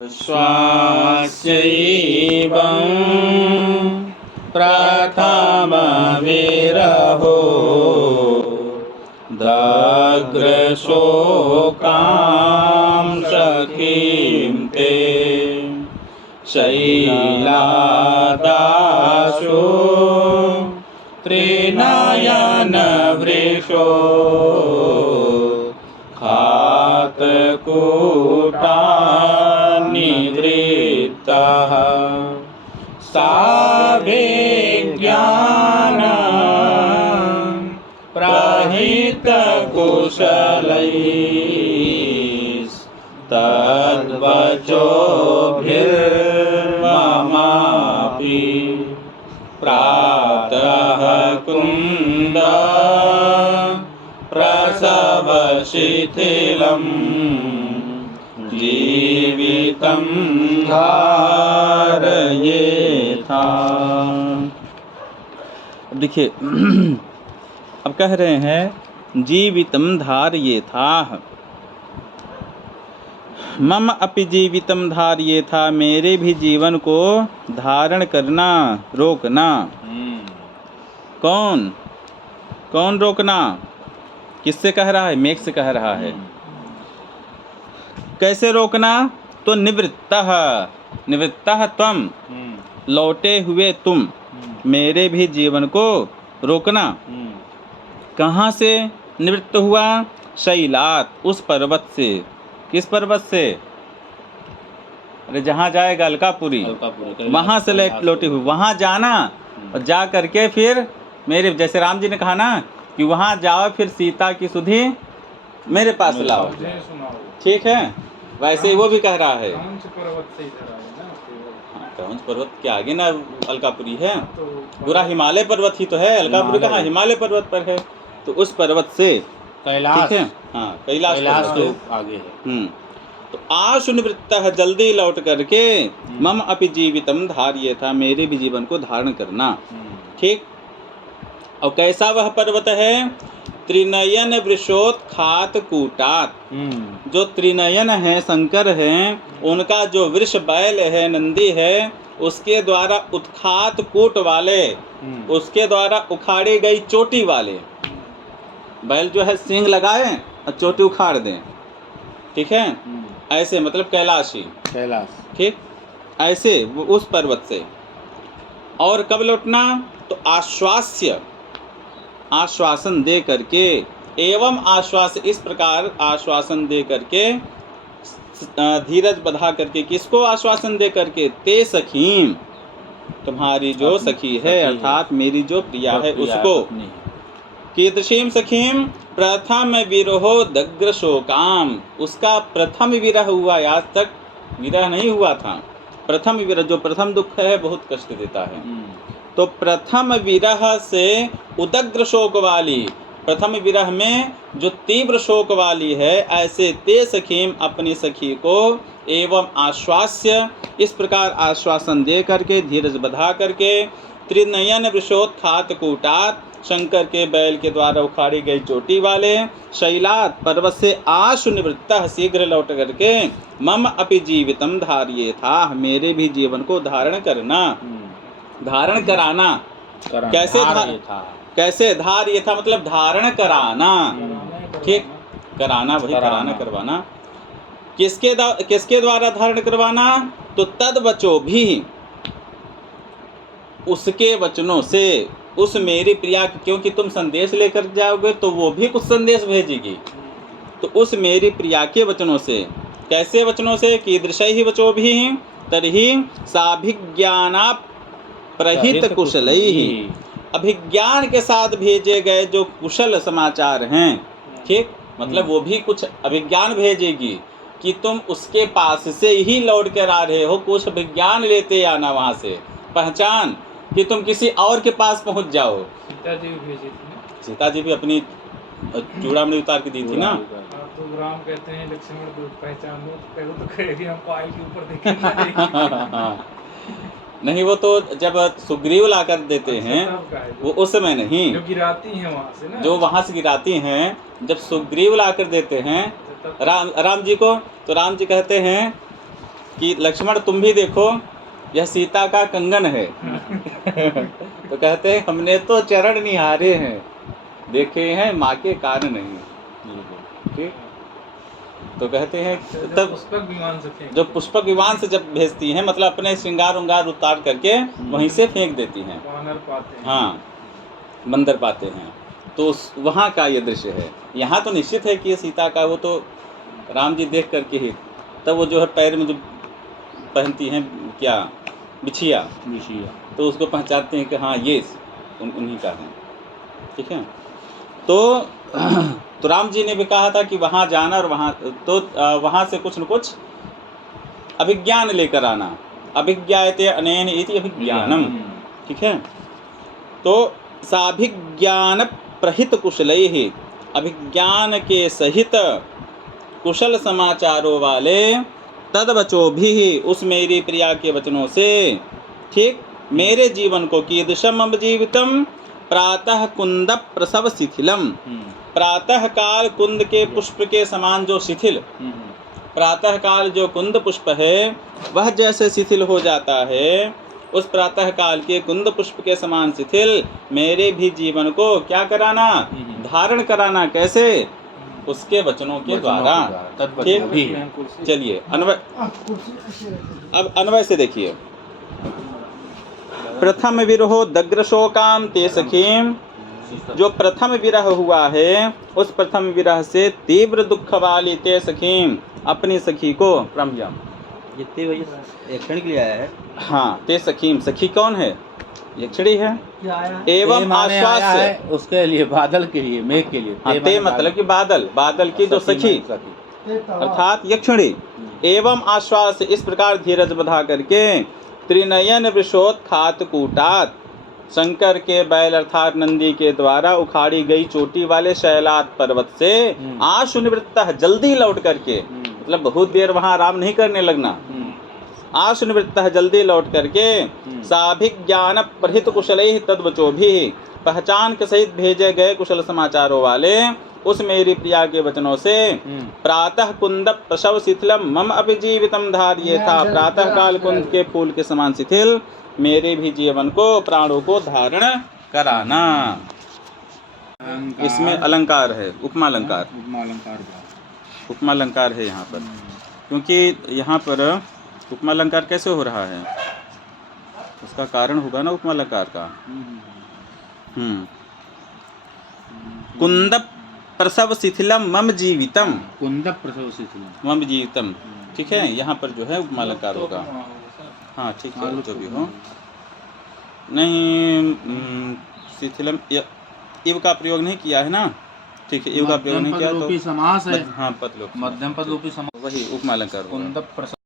श्वास्यैवं प्रथमविरहो दग्रशोकां सखीं ते शैलादाशो त्रिनयनवृषो खातकूटान्निवृत्तः साभिज्ञान प्रहितकुशलैस्तद्वचोभिर्ममापि प्रातः कुन्द प्रसवशिथिलं जीवितं धारयेथा। अब देखिए अब कह रहे हैं जीवितम धारयेथा, मम अपि जीवितम धारयेथा, मेरे भी जीवन को धारण करना, रोकना। कौन कौन रोकना? किससे कह रहा है? मेघ से कह रहा है। कैसे रोकना? तो निवृत्तः, निवृत्तः त्वं, लौटे हुए तुम, मेरे भी जीवन को रोकना। कहाँ से निवृत्त हुआ? शैलात, उस पर्वत से। किस पर्वत से? अरे जहाँ जाएगा अलकापुरी, वहाँ से लौटे हुए, वहाँ जाना और जा करके फिर मेरे, जैसे राम जी ने कहा ना कि वहाँ जाओ फिर सीता की सुधि मेरे पास लाओ। ठीक है, वैसे ही वो भी कह रहा है। कंच पर्वत के आगे ना अलकापुरी है, पूरा हिमालय पर्वत ही तो है। अलकापुरी कहाँ? हिमालय पर्वत पर है। तो उस पर्वत से कैलाश, ठीक है, हाँ कैलाश तो आगे है। तो आशु निवृत्तः, जल्दी लौट करके, मम अपि जीवितम धारयेथा, मेरे भी जीवन को धारण करना। ठीक। और कैसा वह पर्वत है? त्रिनयन वृषोत्खात कूटात, जो त्रिनयन है, शंकर हैं, उनका जो वृष बैल है, नंदी है, उसके द्वारा उत्खात कूट वाले, उसके द्वारा उखाड़ी गई चोटी वाले। बैल जो है सींग लगाए और चोटी उखाड़ दें। ठीक है, ऐसे मतलब कैलाशी, कैलाश। ठीक, ऐसे वो उस पर्वत से। और कब लौटना? तो आश्वास्य, आश्वासन दे करके, एवं आश्वास, इस प्रकार आश्वासन दे करके, धीरज बधा करके। किसको आश्वासन दे करके? ते सखीम, तुम्हारी जो सखी है, अर्थात मेरी जो प्रिया है, उसको। कीदृशीम सखीम? प्रथम विरहो दग्र शोकाम, उसका प्रथम विरह हुआ, आज तक विरह नहीं हुआ था। प्रथम विरह, जो प्रथम दुख है, बहुत कष्ट देता है। तो प्रथम विरह से उदग्र शोक वाली, प्रथम विरह में जो तीव्र शोक वाली है, ऐसे ते सखीम, अपनी सखी को, एवं आश्वास्य, इस प्रकार आश्वासन दे करके, धीरज बधा करके, त्रिनयन वृषोत्खात कूटात, शंकर के बैल के द्वारा उखाड़ी गई चोटी वाले, शैलात, पर्वत से, आशु निवृत्तः, शीघ्र लौट करके, मम अपि जीवितम धारयेथा, मेरे भी जीवन को धारण करना, धारण कराना। कैसे कैसे? धारयेथा मतलब धारण कराना। ठीक, कराना, वही कराना, करवाना। किसके द्वारा धारण करवाना? तो तद वचो भी, उसके वचनों से, उस मेरी प्रिया, क्योंकि तुम संदेश लेकर जाओगे तो वो भी कुछ संदेश भेजेगी। तो उस मेरी प्रिया के वचनों से। कैसे वचनों से? कीदृशैः वचोभिः तर्हि साभिज्ञाना प्रहित कुशलैः, अभिज्ञान के साथ भेजे गए जो कुशल समाचार हैं। ठीक, मतलब वो भी कुछ अभिज्ञान भेजेगी कि तुम उसके पास से ही लौट कर आ रहे हो, कुछ विज्ञान लेते आना वहाँ से, पहचान कि तुम किसी और के पास पहुँच जाओ। सीता जी भी भेजी थी ना, सीता जी भी अपनी चूड़ामणि उतार के दी थी ना। तो राम कहते हैं लक्ष्मण को पहचान लो, पहले तो कहेगी हम पायल के ऊपर देखेंगे। नहीं, वो तो जब सुग्रीव लाकर देते हैं, वो उस समय नहीं, जो गिराती हैं वहाँ से ना, जो वहाँ से गिराती हैं, जब सुग्रीव लाकर देते हैं राम जी को, तो राम जी कहते हैं कि लक्ष्मण तुम भी देखो, यह सीता का कंगन है। तो कहते हैं हमने तो चरण निहारे हैं, देखे हैं माँ के कान नहीं। ठीक, तो कहते हैं तब पुष्पक विमान से फेंक जो पुष्पक विमान से जब भेजती हैं, मतलब अपने श्रृंगार उंगार उतार करके वहीं से फेंक देती हैं। वानर पाते हैं। हाँ, बंदर पाते हैं। तो वहाँ का ये दृश्य है। यहाँ तो निश्चित है कि ये सीता का, वो तो राम जी देख करके ही, तब वो जो है पैर में जो पहनती हैं क्या, बिछिया, तो उसको पहचानते हैं कि हाँ ये उन्हीं का है। ठीक है, तो राम जी ने भी कहा था कि वहाँ जाना और वहाँ तो वहाँ से कुछ न कुछ अभिज्ञान लेकर आना। अभिज्ञायते अनेन इति अभिज्ञानम। ठीक है, तो साभिज्ञान प्रहित कुशलैः, अभिज्ञान के सहित कुशल समाचारों वाले तद्वचो भी, उस मेरी प्रिया के वचनों से, ठीक, मेरे जीवन को कीदृशम मम जीवितम प्रातः कुंद प्रसव शिथिलम, प्रातः काल कुंद के पुष्प के समान जो शिथिल, प्रातः काल जो कुंद पुष्प है वह जैसे शिथिल हो जाता है, उस प्रातः काल के कुंद पुष्प के समान शिथिल मेरे भी जीवन को क्या कराना, धारण कराना। कैसे? उसके वचनों के द्वारा। ठीक भी। चलिए अन्वय, अब अन्वय से देखिए। प्रथम विरहो दग्र शोकाम ते सखीम, जो प्रथम विरह हुआ है उस प्रथम विरह से तीव्र दुख वाली ते सखीम, अपनी सखी को प्रमयम, जितने वजह एक क्षण के लिए आया है। हाँ, ते सखीम, सखी कौन है? यक्षिणी है। एवं आश्वास्य, उसके लिए, बादल के लिए, मेघ के लिए। हाँ, ते मतलब कि बादल, बादल की जो सखी अर्थात यक्षिणी। एवं आश्वास, इस प्रकार धीरज बधा करके त्रिनयन वृषोत्खात कूटात, शंकर के बैल अर्थात नंदी के द्वारा उखाड़ी गई चोटी वाले शैलात पर्वत से आशु निवृत्त, जल्दी लौट करके, मतलब बहुत देर वहाँ आराम नहीं करने लगना, आशु निवृत्त, जल्दी लौट करके साभिज्ञान प्रहित कुशलैः तद्वचो भी, पहचान के सहित भेजे गए कुशल समाचारों वाले उस मेरी प्रिया के वचनों से प्रातः कुंद प्रसव शिथिलम मम अभिजीवितम धार्ये था, प्रातः काल कुंद के फूल के समान शिथिल मेरे भी जीवन को, प्राणों को धारण कराना। इसमें अलंकार है, उपमा अलंकार, उपमा अलंकार है यहाँ पर, क्योंकि यहाँ पर उपमा अलंकार कैसे हो रहा है, उसका कारण होगा ना उपमा अलंकार का। कुंद प्रसव शिथिलम मम जीवितम, कुंद प्रसव शिथिलम मम जीवितम। ठीक है, यहाँ पर जो है उपमा अलंकार होगा। हाँ ठीक है, जो भी हो, नहीं शिथिलम इव का प्रयोग नहीं किया है ना। ठीक है, इव का प्रयोग नहीं किया तो समास है। हाँ, पद लोप, मध्यम पद लोपी समास, वही उपमा अलंकार होगा। कुंद प्रसव